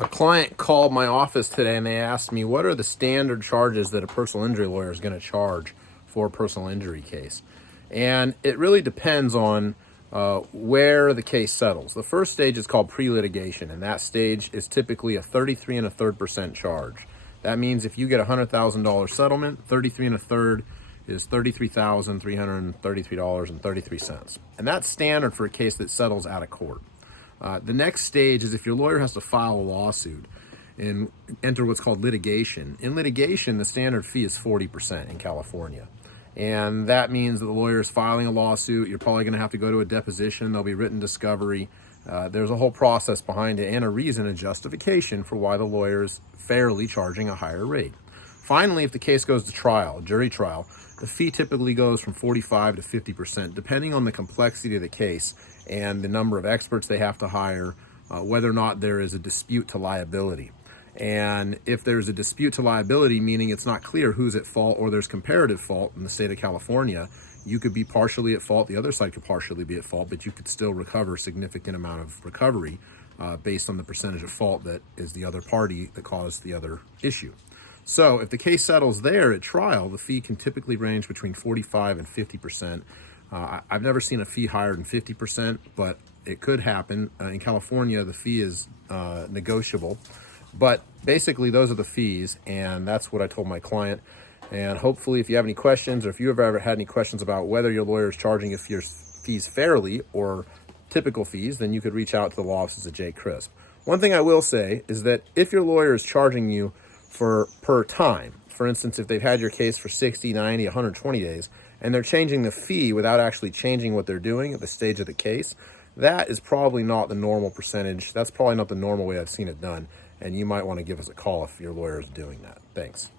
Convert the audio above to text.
A client called my office today and they asked me, what are the standard charges that a personal injury lawyer is going to charge for a personal injury case? And it really depends on where the case settles. The first stage is called pre-litigation, and that stage is typically a 33 and a third percent charge. That means if you get a $100,000 settlement, 33 and a third is $33,333.33. And that's standard for a case that settles out of court. The next stage is if your lawyer has to file a lawsuit and enter what's called litigation. In litigation, the standard fee is 40% in California. And that means that the lawyer is filing a lawsuit. You're probably going to have to go to a deposition. There'll be written discovery. There's a whole process behind it and a reason and justification for why the lawyer is fairly charging a higher rate. Finally, if the case goes to trial, jury trial, the fee typically goes from 45 to 50%, depending on the complexity of the case and the number of experts they have to hire, whether or not there is a dispute to liability. And if there's a dispute to liability, meaning it's not clear who's at fault or there's comparative fault in the state of California, you could be partially at fault, the other side could partially be at fault, but you could still recover a significant amount of recovery based on the percentage of fault that is the other party that caused the other issue. So if the case settles there at trial, the fee can typically range between 45 and 50%. I've never seen a fee higher than 50%, but it could happen. In California, the fee is negotiable. But basically, those are the fees, and that's what I told my client. And hopefully, if you have any questions, or if you have ever had any questions about whether your lawyer is charging your fees fairly or typical fees, then you could reach out to the law offices of Jay Crisp. One thing I will say is that if your lawyer is charging you for per time, for instance, if they've had your case for 60, 90, 120 days, and they're changing the fee without actually changing what they're doing at the stage of the case, that is probably not the normal percentage. That's probably not the normal way I've seen it done. And you might want to give us a call if your lawyer is doing that. Thanks.